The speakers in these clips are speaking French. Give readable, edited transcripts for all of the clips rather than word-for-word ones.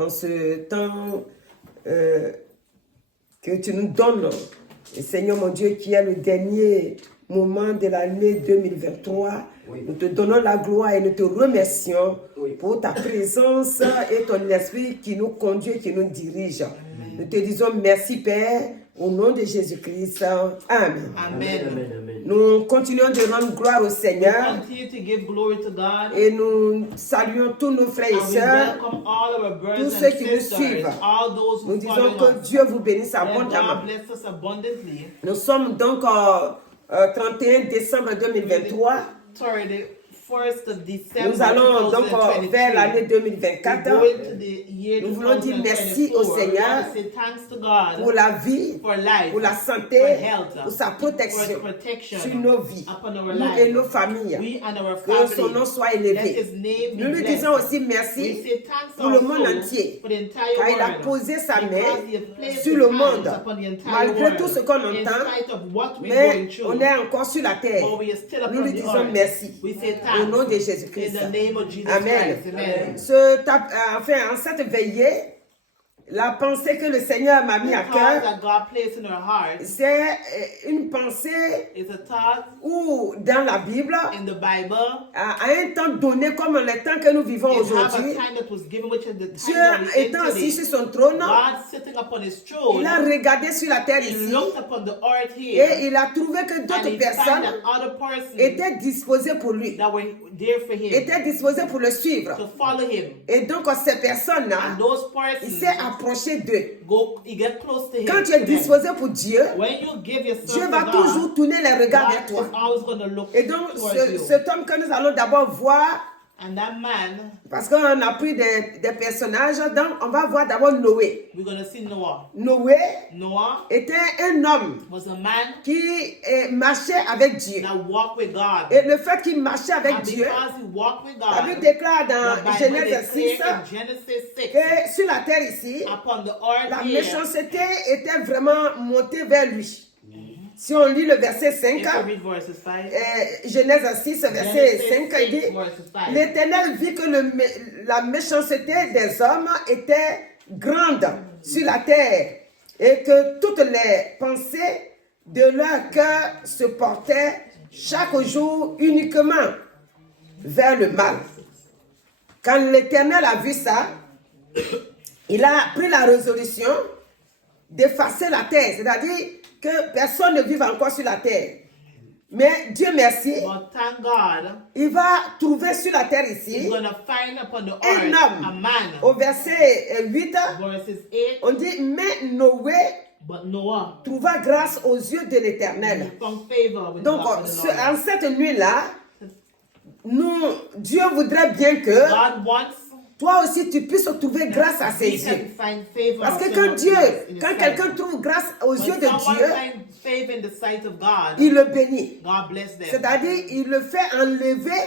En ce temps que tu nous donnes, Seigneur mon Dieu, qui est le dernier moment de l'année 2023, nous te donnons la gloire et nous te remercions pour ta présence et ton esprit qui nous conduit, qui nous dirige. Nous te disons merci Père, au nom de Jésus-Christ. Amen. Nous continuons de rendre gloire au Seigneur et nous saluons tous nos frères et sœurs, tous ceux qui nous suivent. Nous disons que Dieu vous bénisse abondamment. Nous sommes donc 31 décembre 2023. Nous allons donc vers l'année 2024. Nous voulons dire merci au Seigneur pour la vie, pour la santé, pour sa protection sur nos vies, nous et nos familles. Que son nom soit élevé. Nous lui disons aussi merci pour le monde entier, car il a posé sa main sur le monde. Malgré tout ce qu'on entend, mais on est encore sur la terre. Nous lui disons merci. Au nom de Jésus-Christ. Amen. En cette veillée, la pensée que le Seigneur m'a mis à cœur, c'est une pensée où dans la Bible, à un temps donné comme le temps que nous vivons aujourd'hui, Dieu étant assis sur son trône, il a regardé sur la terre ici et il a trouvé que d'autres personnes étaient disposées pour lui, étaient disposées pour le suivre. Et donc ces personnes-là, il s'est approché d'eux. Quand tu es disposé pour Dieu, Dieu va toujours tourner les regards vers toi. Et donc, cet homme que nous allons d'abord voir, parce qu'on a pris des personnages, donc on va voir d'abord Noé. Noé était un homme qui marchait avec Dieu. Et le fait qu'il marchait avec Dieu, la Bible déclare dans Genèse 6 que sur la terre ici, la méchanceté était vraiment montée vers lui. Si on lit le verset 5, Genèse 6, verset 5, il dit « L'Éternel vit que la méchanceté des hommes était grande sur la terre et que toutes les pensées de leur cœur se portaient chaque jour uniquement vers le mal. » Quand l'Éternel a vu ça, il a pris la résolution d'effacer la terre, c'est-à-dire que personne ne vive encore sur la terre. Mais Dieu merci, il va trouver sur la terre ici un homme. Au verset 8, on dit, mais Noé trouva grâce aux yeux de l'Éternel. Donc, en cette nuit-là, Dieu voudrait bien que toi aussi, tu puisses trouver grâce à ses yeux. Parce que quand quelqu'un trouve grâce aux yeux de Dieu, il le bénit. C'est-à-dire, il le fait enlever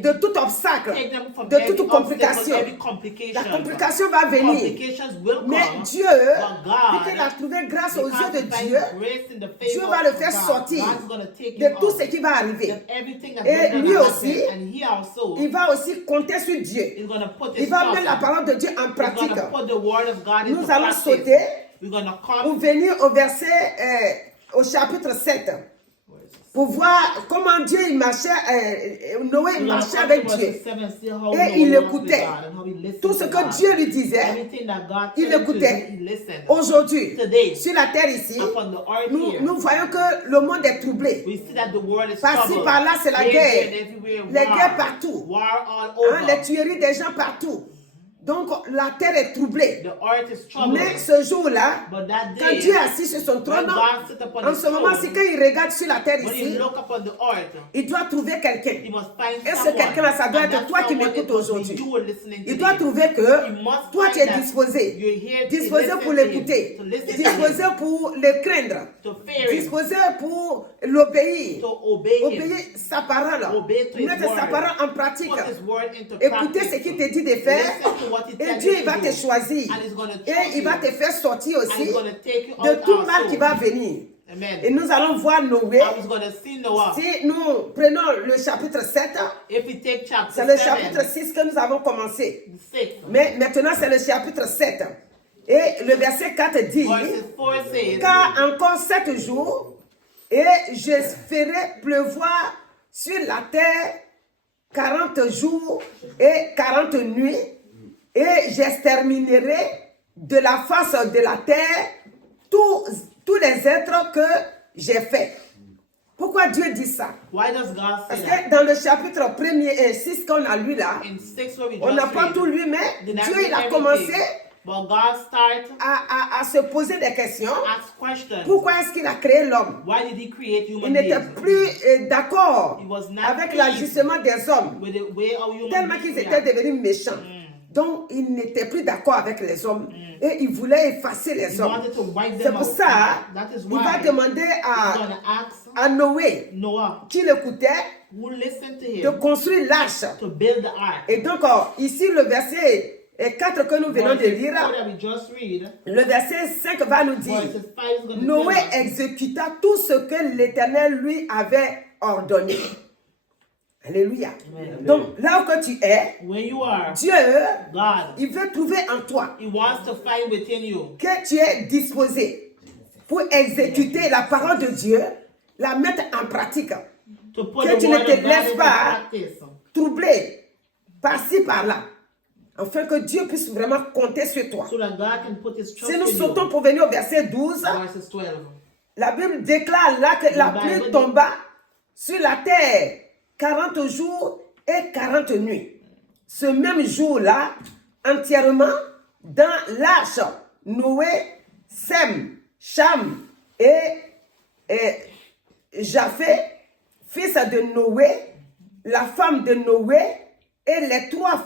de tout obstacle, de toute complication. La complication va venir. Mais Dieu, puisqu'il a trouvé grâce aux yeux de Dieu, Dieu va le faire sortir de tout ce qui va arriver. Et lui aussi, il va aussi compter sur Dieu. Il va mettre la parole de Dieu en pratique. Nous allons sauter pour venir au verset, au chapitre 7. Pour voir comment Dieu il marchait, Noé marchait avec Dieu. Et il écoutait. Tout ce que Dieu lui disait, il écoutait. Aujourd'hui, sur la terre ici, nous voyons que le monde est troublé. Par-ci, par-là, c'est la guerre. Les guerres partout. Les tueries des gens partout. Donc, la terre est troublée. Mais ce jour-là, quand Dieu est assis sur son trône, en ce moment, c'est quand il regarde sur la terre ici, il doit trouver quelqu'un. Et ce quelqu'un-là, ça doit être toi qui m'écoutes aujourd'hui. Il doit trouver que toi, tu es disposé. Disposé pour l'écouter. Disposé pour le craindre. Disposé pour l'obéir. Obéir sa parole. Mettre sa parole en pratique. Écouter ce qu'il te dit de faire. Et Dieu il va te choisir. Et il va te faire sortir aussi de tout mal qui va venir. Amen. Et nous allons voir Noé. I was going to see Noah. Si nous prenons le chapitre 7, If we take chapter c'est le 7, chapitre 6 que nous avons commencé. 6, Mais maintenant, c'est le chapitre 7. Et le verset 4 dit, verses 4 says, car encore 7 jours, et je ferai pleuvoir sur la terre 40 jours et 40 nuits, et j'exterminerai de la face de la terre tous les êtres que j'ai faits. Pourquoi Dieu dit ça? Why does God say Parce that? que dans le chapitre 1er et 6 qu'on a lu là, In 6 where we on n'a just pas read, tout lu, mais did not Dieu read il a everything, commencé but God started à se poser des questions. ask questions. Pourquoi est-ce qu'il a créé l'homme? Why did he create Il human n'était beings? plus d'accord He was not avec pleased l'agissement des hommes, with the way our human tellement beings qu'ils étaient react. devenus méchants. Donc, il n'était plus d'accord avec les hommes et il voulait effacer les He hommes. wanted to wipe C'est them pour out. ça That is il va why demander he's going to ask à Noé, Noah, qui l'écoutait, who listened to de him, construire l'arche. to build the ark. Et donc, ici, le verset 4 que nous venons de Verses lire, 4 that we just read, le verset 5 va nous dire, verses 5 is going to Noé tell us, exécuta tout ce que l'Éternel lui avait ordonné. Alléluia. Amen. Donc, là où que tu es, when you are Dieu, God, il veut trouver en toi he wants to find within you que tu es disposé pour exécuter la parole de Dieu, la mettre en pratique, to put que the tu ne word te of God laisses into pas practice. troubler par-ci, par-là, afin que Dieu puisse vraiment compter sur toi. So that God can put his trust Si nous in sautons you. pour venir au verset 12, Verses 12. la Bible déclare là que la pluie tomba sur la terre 40 jours et 40 nuits. Ce même jour-là, entièrement, dans l'arche, Noé, Sem, Cham et Japheth, fils de Noé, la femme de Noé et les trois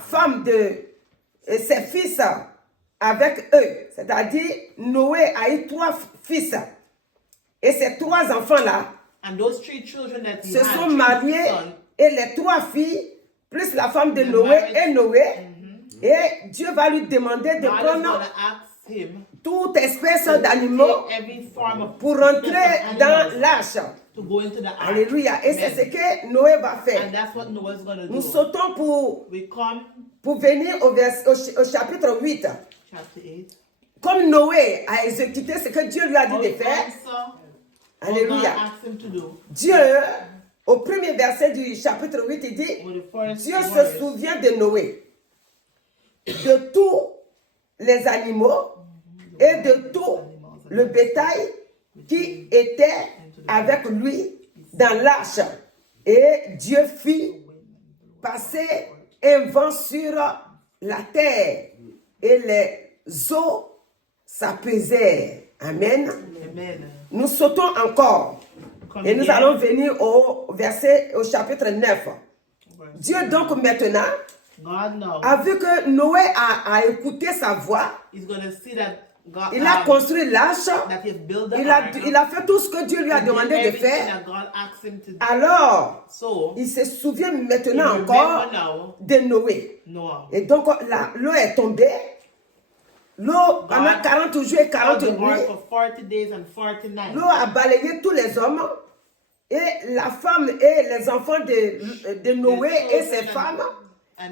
femmes de ses fils avec eux. C'est-à-dire, Noé a eu 3 fils. Et ces 3 enfants-là And those 3 children that he se had, sont 3 mariés, sons, et les 3 filles, plus la femme de They Noé married. et Noé. Et Dieu va lui demander de God is prendre going to ask him toute espèce to d'animaux take every form of pour espèce rentrer of dans animals l'arche. to go into the ark. Alléluia. Et c'est Amen. ce que Noé va faire. And that's what Noah is going to Nous do. sautons pour We come, venir au chapitre 8. chapter 8. Comme Noé a exécuté ce que Dieu lui a dit de faire. Alléluia. Dieu, au premier verset du chapitre 8, il dit, Dieu se souvient de Noé, de tous les animaux et de tout le bétail qui était avec lui dans l'arche. Et Dieu fit passer un vent sur la terre et les eaux s'apaisèrent. Amen. Amen. Nous sautons encore et nous allons venir au chapitre 9. Dieu donc maintenant a vu que Noé a écouté sa voix. Il a construit l'arche. Il a fait tout ce que Dieu lui a demandé de faire. Alors, il se souvient maintenant encore de Noé. Et donc, l'eau est tombée. L'eau, pendant 40 jours et 40 nuits, l'eau a balayé tous les hommes et la femme et les enfants de Noé et ses femmes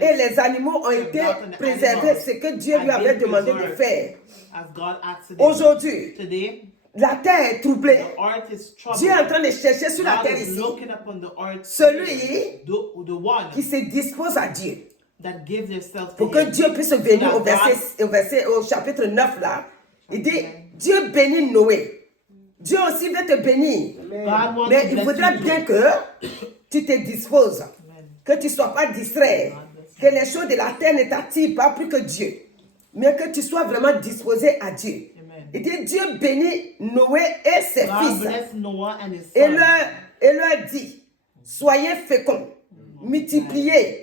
et les animaux ont été préservés, ce que Dieu lui avait demandé de faire. Aujourd'hui, la terre est troublée. Dieu est en train de chercher sur la terre ici celui qui se dispose à Dieu. Pour que Dieu puisse venir au chapitre 9 là. Il dit, Dieu bénit Noé. Dieu aussi veut te bénir. Mais il voudrait bien que tu te disposes. Que tu ne sois pas distrait. Que les choses de la terre ne t'attirent pas plus que Dieu. Mais que tu sois vraiment disposé à Dieu. Il dit, Dieu bénit Noé et ses fils. Et leur dit, soyez féconds, multipliez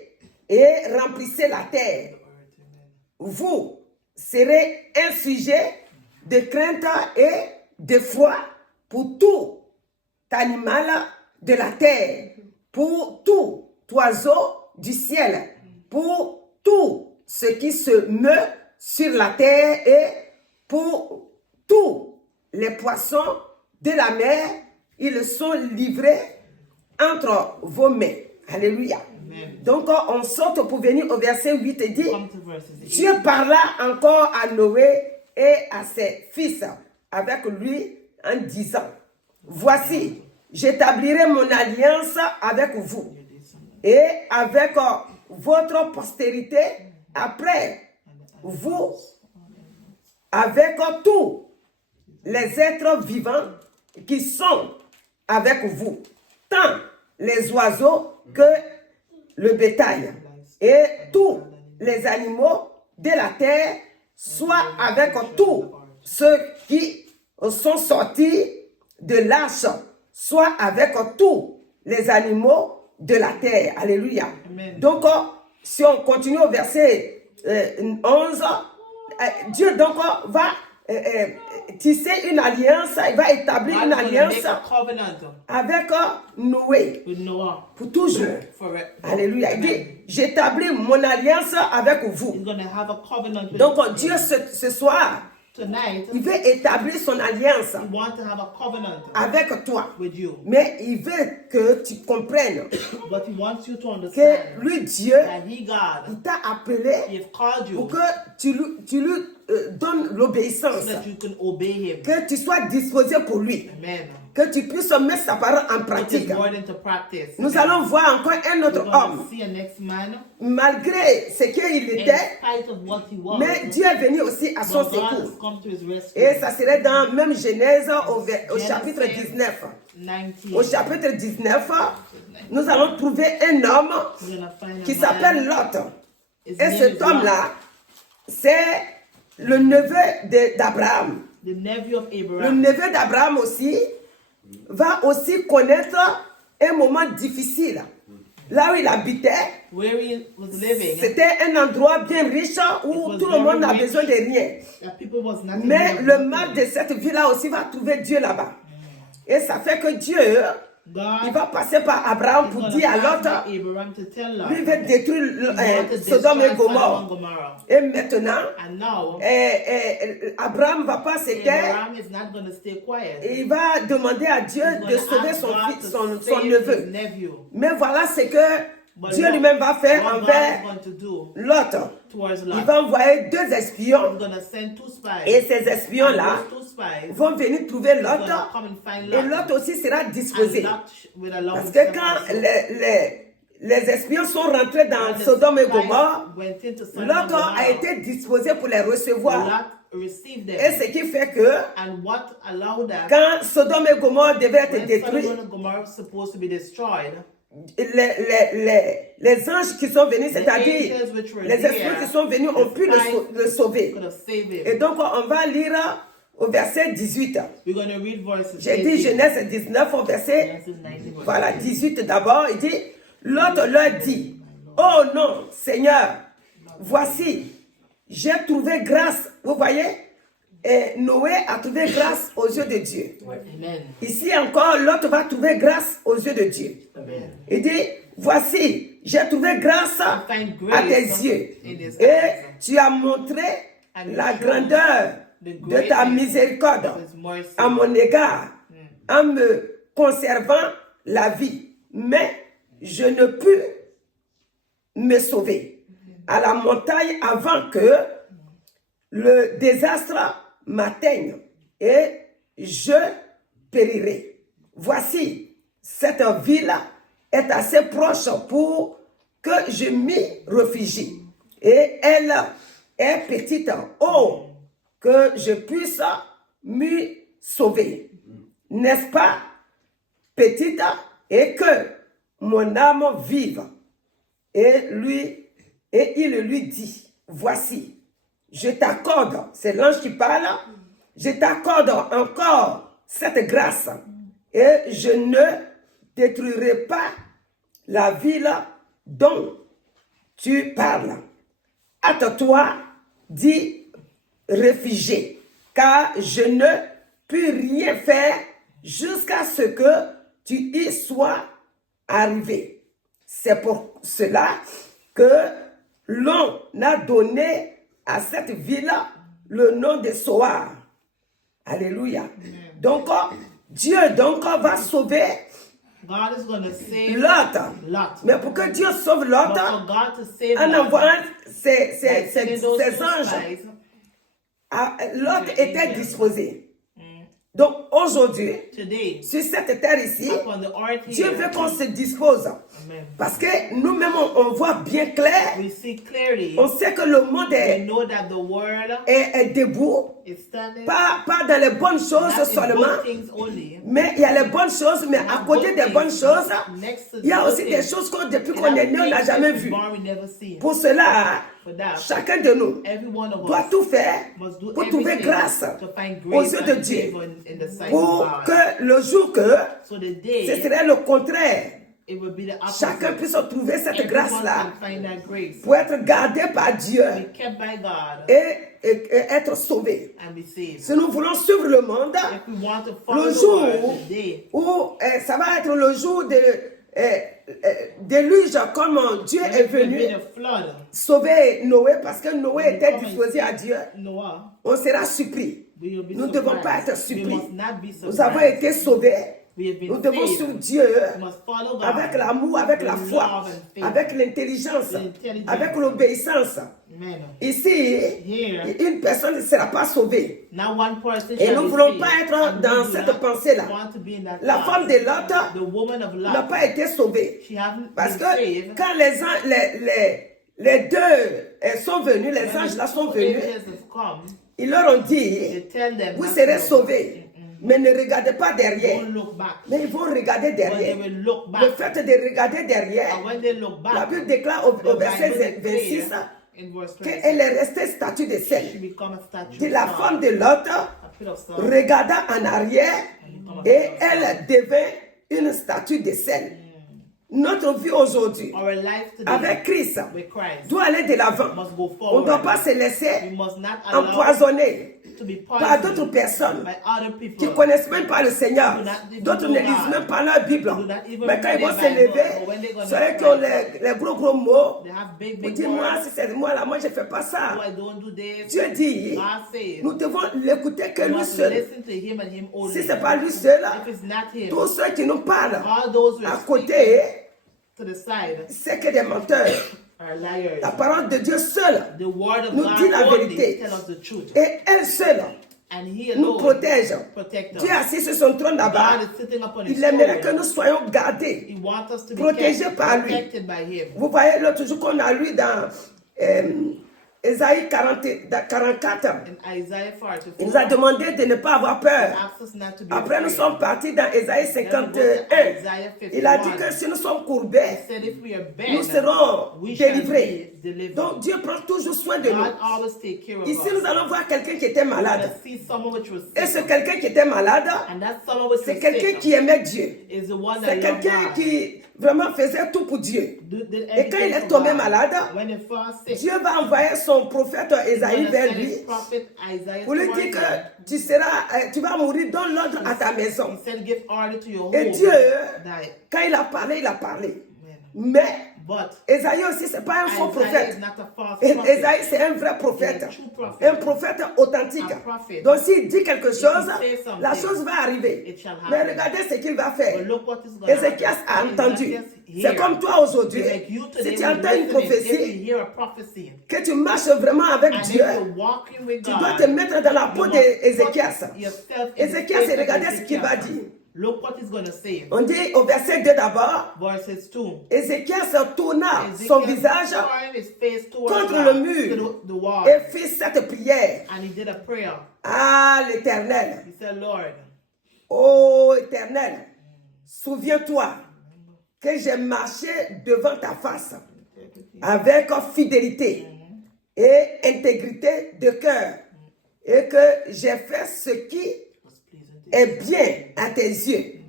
et remplissez la terre. Vous serez un sujet de crainte et d'effroi pour tout animal de la terre, pour tout oiseau du ciel, pour tout ce qui se meut sur la terre et pour tous les poissons de la mer, ils sont livrés entre vos mains. Alléluia. Amen. Donc, on saute pour venir au verset 8 et dit, Come to verses 8. Dieu parla encore à Noé et à ses fils avec lui en disant, voici, j'établirai mon alliance avec vous et avec votre postérité après vous, avec tous les êtres vivants qui sont avec vous, tant les oiseaux que le bétail et tous les animaux de la terre, soit avec tous ceux qui sont sortis de l'arche, soit avec tous les animaux de la terre. Alléluia. Amen. Donc, si on continue au verset 11, Dieu donc va tisser une alliance, il va établir God une is gonna alliance make a covenant avec Noé with Noah pour toujours. forever. Alléluia. Il dit, Amen. j'établis mon alliance avec vous. He's going to have a covenant with Donc you. Dieu ce soir, Tonight, il veut établir son alliance he wants to have a covenant avec toi. with you. Mais il veut que tu comprennes But he wants you to que understand lui, Dieu, that he, God, il t'a appelé he has called you pour que tu lui donnes l'obéissance, so that you can obey him. que tu sois disposé pour lui, Amen. que tu puisses mettre sa parole en Put his pratique. word into practice. Nous Amen. allons voir encore un autre We're going to homme, see a next man, malgré ce qu'il in était, spite of what he was. mais Dieu est venu aussi à son But God has secours. come to his rescue. Et ça serait dans même Genèse au chapitre Genesis 19. 19. Au chapitre 19, nous allons trouver un homme We're gonna find qui a s'appelle man. Lot. His Et name cet is Lot, homme-là, c'est le neveu d'Abraham. the nephew of Le Abraham. neveu d'Abraham aussi va aussi connaître un moment difficile. Là où il habitait, Where he was living, c'était un endroit bien riche où was tout le monde n'a very rich. besoin de rien. that people was not Mais in le the mal de cette vie-là aussi va trouver Dieu là-bas. Et ça fait que Dieu, God il va passer par Abraham is pour gonna dire à pass Lot, by Abraham to tell Lot lui veut détruire he want to Sodome et destroy Sodom and Gomorrhe. Gomorrah. Et maintenant, And now, Abraham va pas se taire. Abraham is not going to stay quiet. Et il va demander à Dieu He's de gonna sauver ask son God fils, to son save neveu. his nephew. Mais voilà ce que But Dieu what- lui-même va faire what God is envers going to do Lot. towards Il Lot. va envoyer 2 espions He's going to send 2 spies. et ces espions-là And those 2 spies vont venir trouver is Lot gonna come and find et Lot. Lot aussi sera disposé. And Lot will allow Parce himself que quand also. les espions sont rentrés dans When the Sodome et spies Gomorre, went into Sodom and Lot a Gomorrah, été disposé pour les recevoir. Lot received Et them. ce qui fait que And what allowed that? quand Sodome et Gomorre devaient être When détruits, Sodom and Gomorrah was supposed to be destroyed, les anges qui sont venus, c'est-à-dire angels which were les esprits there, qui sont venus, ont pu le sauver. could have saved him. Et donc, on va lire au verset 18. We're going to read verses J'ai dit 18. Genèse 19 au verset, Genesis 19, verse voilà, 18. 18 d'abord. Il dit, l'autre leur dit, oh non, Seigneur, voici, j'ai trouvé grâce. Vous voyez, et Noé a trouvé grâce aux yeux de Dieu. Amen. Ici encore, l'autre va trouver grâce aux yeux de Dieu. Amen. Il dit, voici, j'ai trouvé grâce à find grace tes yeux. in his Et eyes. tu as montré And la you showed grandeur the de ta greatness miséricorde of his mercy. à mon égard en me conservant la vie. Mais je ne pus me sauver à la montagne avant que le désastre m'atteigne et je périrai. Voici, cette ville est assez proche pour que je m'y réfugie. Et elle est petite. Oh, que je puisse m'y sauver. N'est-ce pas, petite, et que mon âme vive. Et il lui dit, voici, je t'accorde, c'est l'ange qui parle, je t'accorde encore cette grâce et je ne détruirai pas la ville dont tu parles. Hâte-toi d'y réfugier, car je ne puis rien faire jusqu'à ce que tu y sois arrivé. C'est pour cela que l'on a donné à cette ville le nom de Soar. Alléluia. Donc, Dieu va sauver God is going to save Lot. Mais pour que Dieu sauve Lot, en envoyant ses anges, Lot était disposé. Donc aujourd'hui, sur cette terre ici, Dieu veut qu'on se dispose. Amen. Parce que nous-mêmes, on voit bien clair. On sait que le monde est debout. Pas dans les bonnes choses seulement. Mais il y a les bonnes choses, mais à côté des bonnes choses, il y a aussi des choses que depuis qu'on est né, on n'a jamais vues. Pour cela, chacun de nous doit tout faire pour trouver grâce aux yeux de Dieu. Pour que le jour que ce serait le contraire, chacun puisse trouver cette grâce-là pour être gardé par Dieu et être sauvé. Si nous voulons suivre le monde, le jour où ça va être le jour de déluge, comme Dieu est venu sauver Noé, parce que Noé était disposé à Dieu, on sera surpris. Nous ne devons pas être surpris. Nous avons été sauvés. Nous devons suivre Dieu avec l'amour, avec la foi, avec l'intelligence, avec l'obéissance. Ici, une personne ne sera pas sauvée. Et nous ne voulons pas être dans cette pensée-là. La femme de Lot n'a pas été sauvée. Parce que quand les deux sont venus, les anges là sont venus, ils leur ont dit, vous serez sauvés. Mais ne regardez pas derrière. Mais ils vont regarder derrière. Le fait de regarder derrière, la Bible déclare au verset 26 qu'elle est restée statue de sel. De la femme de Lot regarda en arrière et elle devint une statue de sel. Notre vie aujourd'hui, avec Christ, doit aller de l'avant. On ne doit pas se laisser empoisonner par d'autres personnes qui ne connaissent même pas le Seigneur. D'autres ne lisent même pas leur Bible. Mais quand ils vont se lever, ceux qui ont les gros mots, vous dites, moi, si c'est moi là, moi je ne fais pas ça. Dieu dit, nous devons l'écouter que lui seul. Si ce n'est pas lui seul, tous ceux qui nous parlent à côté, c'est que des menteurs. La parole de Dieu seule nous dit la vérité. Et elle seule nous protège. Dieu est assis sur son trône là-bas. Il aimerait que nous soyons gardés, protégés par lui. Vous voyez l'autre jour qu'on a lu dans Ésaïe 44, il nous a demandé de ne pas avoir peur. Après, nous sommes partis dans Ésaïe 51. Il a dit que si nous sommes courbés, nous serons délivrés. Donc, Dieu prend toujours soin de nous. Ici, nous allons voir quelqu'un qui était malade. Et ce quelqu'un qui était malade, c'est quelqu'un qui aimait Dieu. C'est quelqu'un qui vraiment faisait tout pour Dieu. Et quand il est tombé malade, Dieu va envoyer son prophète Ésaïe vers lui pour lui dire que tu vas mourir, donne l'ordre à ta maison. Et Dieu, quand il a parlé. Mais Ésaïe aussi, ce n'est pas un faux prophète. Ésaïe, c'est un vrai prophète. Un prophète authentique. Donc s'il dit quelque chose, la chose va arriver. Mais regardez ce qu'il va faire. Ézéchias a entendu. C'est comme toi aujourd'hui. Si tu entends une prophétie, que tu marches vraiment avec Dieu, tu dois te mettre dans la peau d'Ézéchias. Ézéchias, regardez ce qu'il va dire. Look what he's going to say. On dit au verset 2 d'abord, Ézéchias tourna son visage contre le mur et fit cette prière à l'Éternel. Ô Éternel, souviens-toi que j'ai marché devant ta face avec fidélité et intégrité de cœur et que j'ai fait ce qui est bien à tes yeux.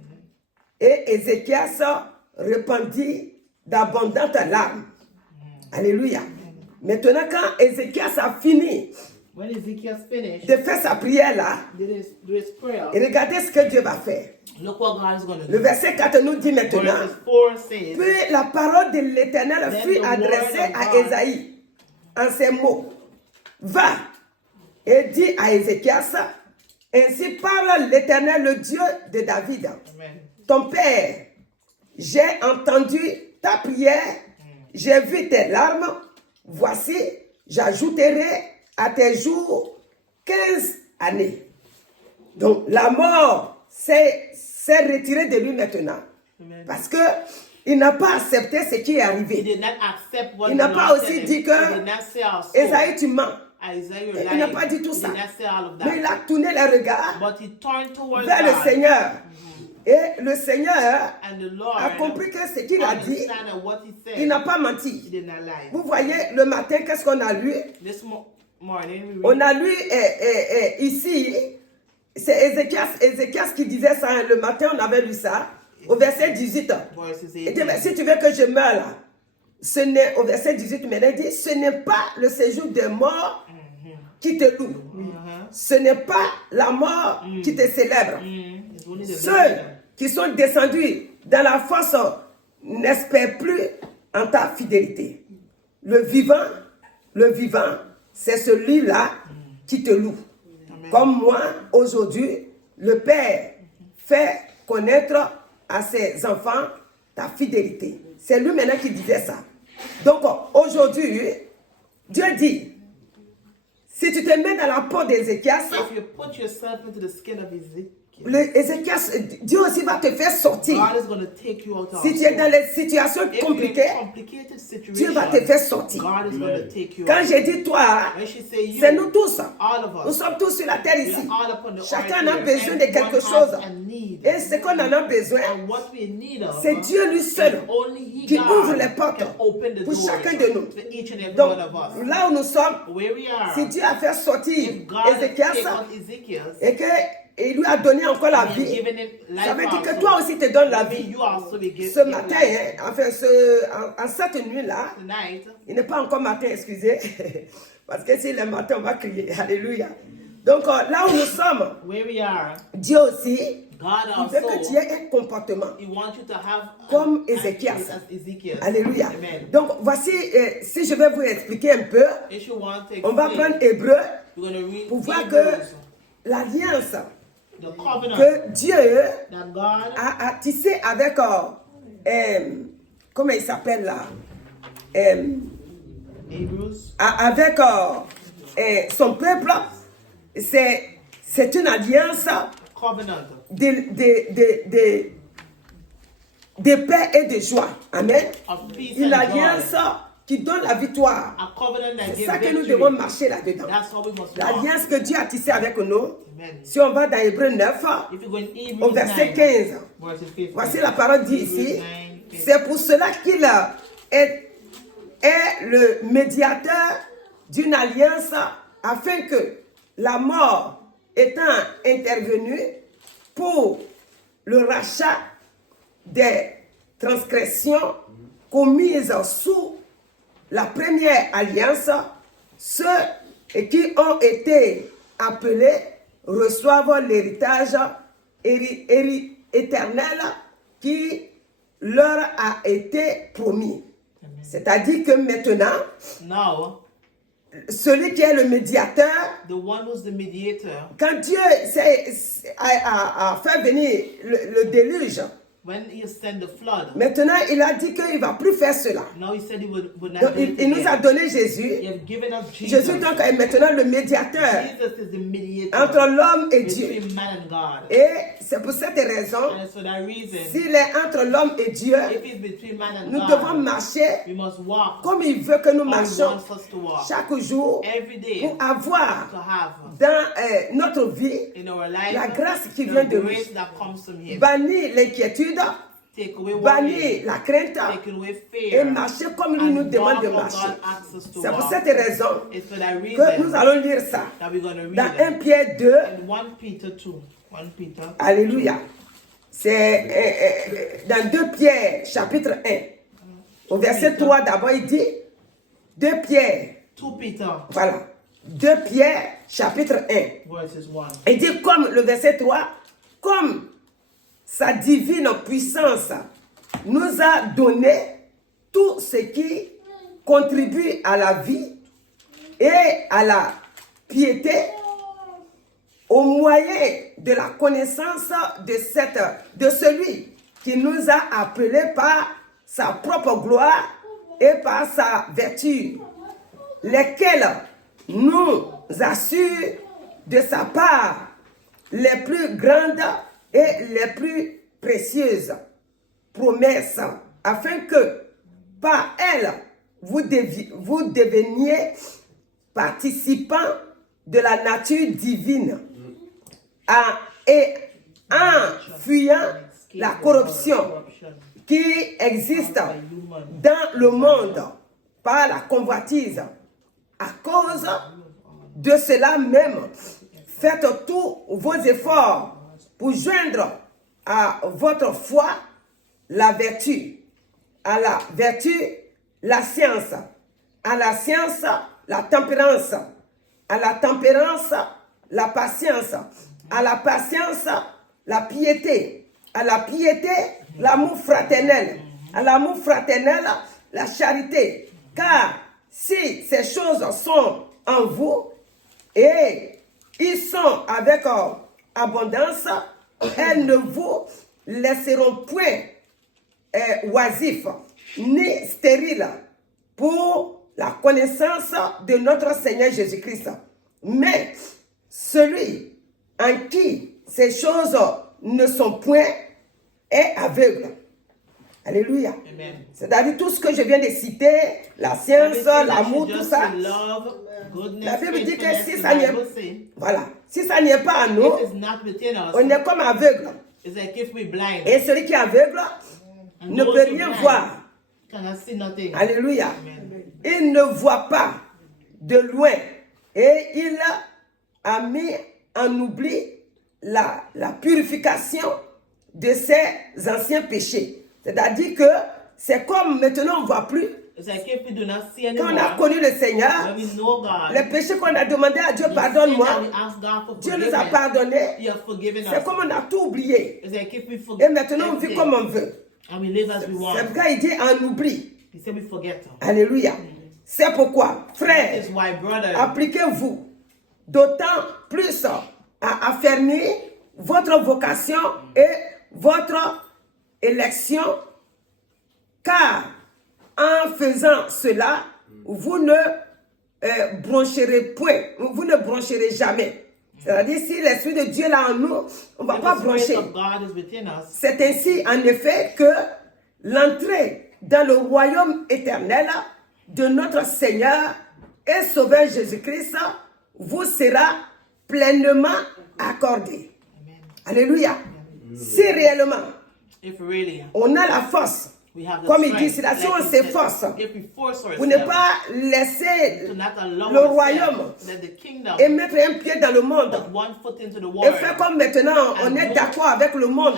Et Ézéchias répandit d'abondantes larmes. Alléluia. Maintenant, quand Ézéchias a fini de faire sa prière là, et regardez ce que Dieu va faire. Le verset 4 nous dit maintenant, puis la parole de l'Éternel fut adressée à Ésaïe en ces mots. Va, et dit à Ézéchias, ainsi parle l'Éternel, le Dieu de David. Amen. Ton père, j'ai entendu ta prière, j'ai vu tes larmes. Voici, j'ajouterai à tes jours 15 années. Donc, la mort s'est retirée de lui maintenant. Amen. Parce que il n'a pas accepté ce qui est He arrivé. did not accept what Il n'a the pas Lord aussi said dit him. que He did not say also. Esaïe, tu mens. Isaiah, you're Il n'a lying. pas dit tout He ça. did not say all of Mais il that. a tourné les regards But he turned towards vers le God. Seigneur. Et le Seigneur And the Lord a compris que ce qu'il a dit, understood what he said. il n'a pas He menti. did not lie. Vous voyez, le matin, qu'est-ce qu'on a lu? This morning we On read, a lu ici, c'est Ézéchias qui disait ça, hein. Le matin on avait lu ça, au verset 18. verses Il dit, 18. mais si tu veux que je meure là, au verset 18, mais il dit, ce n'est pas le séjour des morts qui te loue. Ce n'est pas la mort qui te célèbre. It's only the Ceux living. qui sont descendus dans la fosse n'espèrent plus en ta fidélité. Le vivant, c'est celui-là qui te loue. Amen. Comme moi, aujourd'hui, le Père fait connaître à ses enfants ta fidélité. C'est lui maintenant qui disait ça. Donc, aujourd'hui, Dieu dit, si tu te mets dans la peau d'Ézéchias, If you put yourself into the skin of Ezekiel, Dieu aussi va te faire sortir. God is going to take you out of Si tu es dans les situations If you're compliquées, in complicated situations, Dieu va te faire sortir. God is going to take you Quand out. j'ai dit toi, When she say you, c'est nous tous. all of us, Nous sommes tous sur la terre we ici. are all upon the Chacun earth a here. besoin de quelque Everyone chose. has a need. Et ce qu'on en a besoin, And what we need of, c'est Dieu lui seul only He, qui God, ouvre les portes can open the pour doors chacun de nous. to each and every Donc, one of us. là où nous sommes, Where we are, si Dieu a fait sortir if God has Ézéchias taken out Ezekiel, et qu'il lui a donné encore la and vie, given him life ça veut dire que also, toi aussi te donne la that means vie. you also be given Ce matin, life. enfin, en cette nuit-là, Tonight, il n'est pas encore matin, excusez, parce que si le matin, on va crier. Alléluia. Donc, là où nous sommes, where we are, Dieu aussi, God il veut que tu also, aies un comportement He wants you to have comme an Ézéchias. attitude as Ezekiel. Alléluia. Amen. Donc, voici, si je vais vous expliquer un peu, If you want to on va explain, prendre Hébreu we're going to read pour voir que Hebrews, l'alliance the covenant que Dieu that God a tissée avec, comment il s'appelle là, Hebrews, avec son peuple, c'est une alliance covenant de paix et de joie. Amen. of peace Une and alliance joy. qui donne la victoire. A covenant that C'est gives ça que nous victory. devons marcher là-dedans. That's how we must walk. L'alliance que Dieu a tissée avec nous. Amen. Si on va dans Hébreu 9, If you go in au Hebrews verset 9, 15, verses 15, voici la parole dit Hebrews ici, 9, 15. c'est pour cela qu'il est le médiateur d'une alliance afin que la mort étant intervenue pour le rachat des transgressions commises sous la première alliance, ceux qui ont été appelés reçoivent l'héritage éternel qui leur a été promis. C'est-à-dire que maintenant, Now, celui qui est le médiateur, the one who's the mediator, quand Dieu a fait venir le déluge, when He sent the flood, maintenant il a dit qu'il ne va plus faire cela. now He said He would not Donc, do it il nous a again. donné Jésus. He has given us Jesus. Jésus donc est maintenant le médiateur Jesus is the mediator entre l'homme et Dieu. between man and God. Et c'est pour cette raison, And it's for that reason, s'il est entre l'homme et Dieu, if it's between man and nous devons God, marcher we must walk comme il veut que nous how He marchions wants us to walk. chaque jour Every day, pour avoir to have dans notre vie in our life la grâce qui the vient de lui. grace that comes from Him. Bannir l'inquiétude, Take away worry, bannir la crainte take away et fear, marcher comme lui nous and demande walk de how marcher. God asks us to C'est pour walk. cette raison It's for that que nous reason allons lire ça that we're going to read dans 1 it. Pierre 2. In 1 Peter 2. 1 Peter. Alléluia. C'est dans 2 Pierre, chapitre 1. Au verset 3, d'abord, il dit 2 Pierre. 2 Peter, Voilà. 2 Pierre, chapitre 1. verses 1. Il dit comme le verset 3, comme sa divine puissance nous a donné tout ce qui contribue à la vie et à la piété au moyen de la connaissance de celui qui nous a appelés par sa propre gloire et par sa vertu, lesquels nous assurent de sa part les plus grandes et les plus précieuses promesses, afin que par elles vous deveniez participants de la nature divine et en fuyant la corruption qui existe dans le monde par la convoitise. À cause de cela même, faites tous vos efforts pour joindre à votre foi la vertu, à la vertu la science, à la science la tempérance, à la tempérance la patience, à la patience la piété, à la piété l'amour fraternel, à l'amour fraternel la charité. Car si ces choses sont en vous et ils sont avec abondance, elles ne vous laisseront point oisifs ni stériles pour la connaissance de notre Seigneur Jésus-Christ. Mais celui en qui ces choses ne sont point est aveugle. Alléluia. C'est-à-dire tout ce que je viens de citer, la science, l'amour, tout ça. La Bible dit que si ça n'y est, voilà, si ça n'y est pas en nous, on est comme aveugle. Et celui qui est aveugle ne peut rien voir. Alléluia. Il ne voit pas de loin. Et il a mis en oubli la purification de ses anciens péchés. C'est-à-dire que c'est comme maintenant on ne voit plus. Quand on a connu le Seigneur, les péchés qu'on a demandé à Dieu, pardonne-moi, Dieu nous a pardonné. C'est comme on a tout oublié. Et maintenant on vit comme on veut. C'est pourquoi il dit on oublie. Alléluia. C'est pourquoi, frères, appliquez-vous d'autant plus à affermir votre vocation et votre élection, car en faisant cela, vous ne broncherez point, vous ne broncherez jamais. C'est-à-dire, si l'Esprit de Dieu est là en nous, on ne va pas broncher. C'est ainsi, en effet, que l'entrée dans le royaume éternel de notre Seigneur et Sauveur Jésus-Christ vous sera pleinement accordée. Alléluia. Si réellement on a la force, comme il dit, si on s'efforce pour ne pas laisser le royaume et mettre un pied dans le monde et faire comme maintenant on est d'accord avec le monde,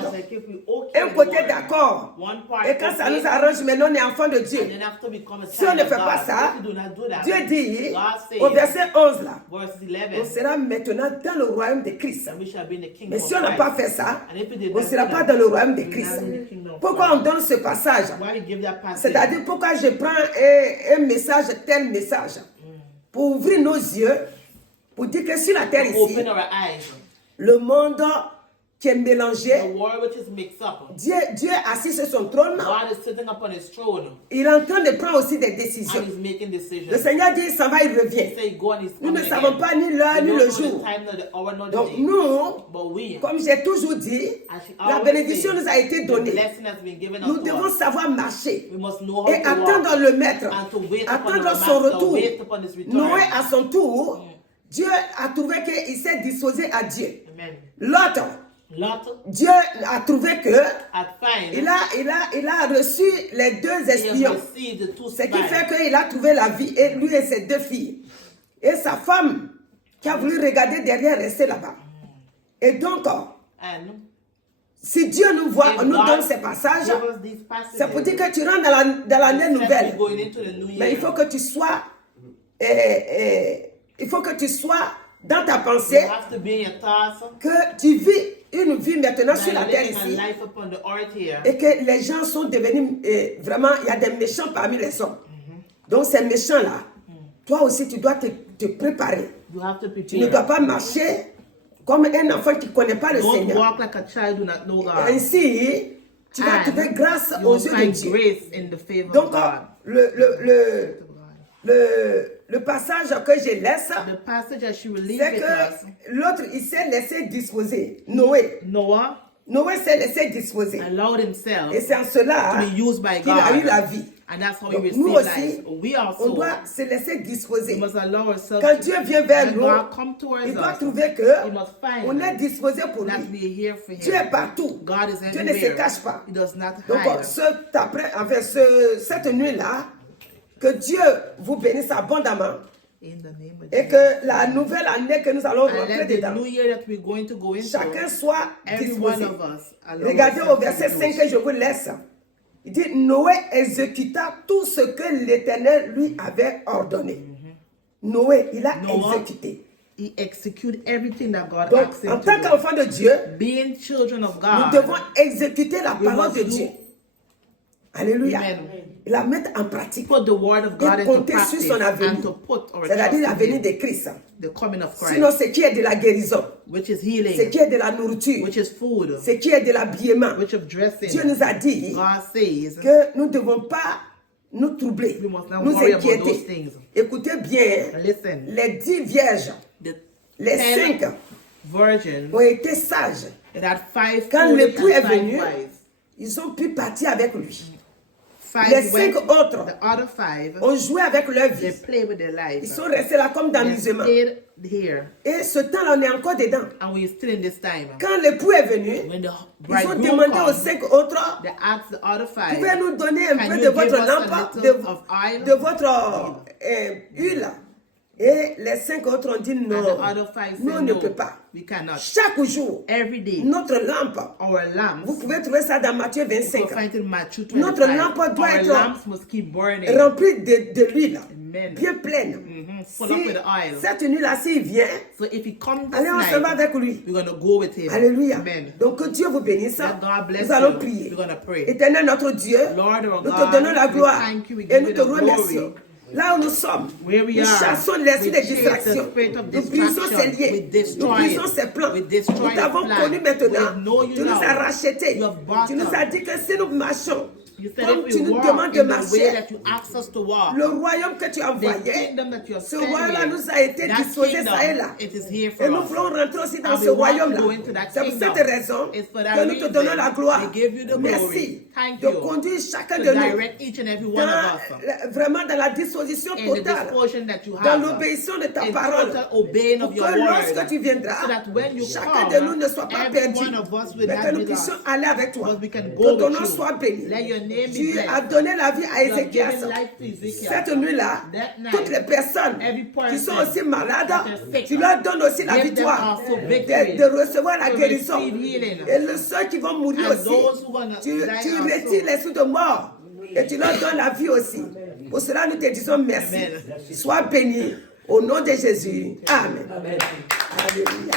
un côté d'accord, et quand ça nous arrange, maintenant on est enfant de Dieu. Si on ne fait pas ça, Dieu dit au verset 11 là, on sera maintenant dans le royaume de Christ. Mais si on n'a pas fait ça, on ne sera pas dans le royaume de Christ. Pourquoi on donne ce passage? C'est-à-dire pourquoi je prends un message, tel message, pour ouvrir nos yeux, pour dire que sur la terre ici, le monde qui est mélangé, Dieu est assis sur son trône, il est en train de prendre aussi des décisions. Le Seigneur dit, il s'en va, il revient. Nous ne savons pas ni l'heure ni le jour. Donc nous, comme j'ai toujours dit, la bénédiction nous a été donnée. Nous devons savoir marcher et attendre le Maître, attendre son retour. Noé, à son tour, Dieu a trouvé qu'il s'est disposé à Dieu. L'autre, Dieu a trouvé que il a reçu les deux espions. Ce qui fait qu'il a trouvé la vie, et lui et ses deux filles. Et sa femme qui a voulu regarder derrière, rester là-bas. Et donc, si Dieu nous voit, on nous donne ces passages, c'est pour dire que tu rentres dans l'année nouvelle. Mais il faut que tu sois dans ta pensée que tu vis une vie maintenant sur la terre ici et que les gens sont devenus vraiment, il y a des méchants parmi les hommes. Donc ces méchants-là, toi aussi, tu dois te préparer. You have to Tu ne dois prepare. pas marcher comme un enfant qui ne connaît pas le Don't Seigneur. walk like a child who not know God. Ainsi, tu vas And trouver grâce you aux will yeux de find Dieu. grace in the favor Donc, of God. le passage que je laisse, The passage that she will leave c'est with us. que l'autre, il s'est laissé disposer. Noé Noah s'est laissé disposer. allowed himself Et c'est en cela to be used by qu'il a eu God. la vie. And that's how Donc, we nous receive aussi, life. We on also doit se laisser disposer. must allow ourselves Quand Dieu vient vers when nous, God come towards il doit us. trouver He que must find on est disposé pour that lui. we are here for him. Dieu est partout. God is Dieu ne se everywhere. cache pas. He does not Donc, hide. cette nuit-là, que Dieu vous bénisse abondamment In the name of et Jesus. que la nouvelle année que nous allons And rentrer let the dedans, new year that we're going to go into, chacun soit every one disposé. of us allow Regardez au ourselves verset to be 5 used. que je vous laisse. Il dit, Noé exécuta tout ce que l'Éternel lui avait ordonné. Noé, il a Noah, exécuté. He execute everything that God Donc, asked him en to tant do. qu'enfant de Dieu, Being children of nous God, devons exécuter la we parole must de do- Dieu. Alléluia. Amen. Et la mettre en pratique. put the word of God Et into compter sur practice son avenir. and to put our C'est-à-dire trust in l'avenir him. de Christ. The coming of Christ, Sinon, ce qui est de la guérison, which is ce healing, qui est de la nourriture, which is food, ce qui est de l'habillement, which of dressing. Dieu nous a dit God says que nous ne devons pas nous troubler, we must not nous worry about those inquiéter. things. Écoutez bien, Listen, les 10 vierges, the les 10 5 virgins ont été sages. that had 5 Quand foolish l'époux est and 5 venu, wives. ils ont pu partir avec lui. 5 Les 5 went, autres the other 5, ont joué avec leur they vie. play with their Ils lives. sont restés là comme They d'amusement. stayed here, Et ce temps-là, on est encore dedans. and we're still in this time. Quand l'époux est venu, When the ils ont bridegroom demandé aux comes, 5 autres, they ask the other 5, pouvez-nous donner un Can peu you de give votre us a lampe, little of oil? de votre huile. Et les 5 autres ont dit and non, the other 5 nous said, on ne no, peut pas. we cannot. Chaque jour, Every day, notre lampe, our lamps, vous pouvez trouver ça dans Matthieu you will 25, find in Matthew Notre 25, lampe doit our être lamps must keep burning. remplie de l'huile, Amen. bien pleine. Full up with oil. Cette nuit-là, s'il vient, So if he comes this allez ensemble night, avec lui. we're going to go with him. Alléluia. Amen. Donc que Dieu vous bénisse. Let God bless Nous allons you. prier. We're going to pray. Éternel notre Dieu, Lord our nous te God, donnons la we gloire thank you, we et give nous you te the remercions. glory. Là où nous sommes, Where we nous are, chassons l'esprit we de chase the distraction. spirit of Nous brisons ses distraction. We liens. Nous destroy brisons it. ses plans. We destroy Nous his t'avons plan. connu maintenant. We know you Tu nous now. as rachetés. You have bought Tu nous us. as dit que si nous marchons, You said comme if tu we nous walk demandes de in the way marcher, that you ask us to walk, le royaume que tu as the envoyé, kingdom that you have ce sent royaume-là here, nous a été that disposé kingdom, ça et là. it is here Et for nous us. voulons rentrer aussi dans And ce we want to royaume-là. go into that C'est pour kingdom. cette raison It's for that que nous te donnons reason la gloire. we give you the Merci glory. Thank de you conduire chacun to de nous direct each and every one of us vraiment dans la disposition in the totale, disposition that you dans have, l'obéissance de ta in parole. total obeying Pour of your que lorsque word, tu viendras, so that when you chacun come, de nous ne soit pas every perdu, one of us will mais not que nous be puissions lost. aller avec toi. But we can Que go ton with nom you. soit béni. Let your name be Tu blessed. as donné la vie à You have Ézéchias. given life to Ezekiel. Cette nuit-là, That night, toutes les personnes every person qui sont aussi malades, that are sick, tu leur donnes aussi la give them victoire also de victory recevoir la to guérison. receive healing. Et le ceux qui vont mourir And aussi, those who gonna tu die retires also. l'esprit de mort et tu leur donnes la vie aussi. Pour cela, nous te disons merci. Amen. Sois béni au nom de Jésus. Amen. Alléluia.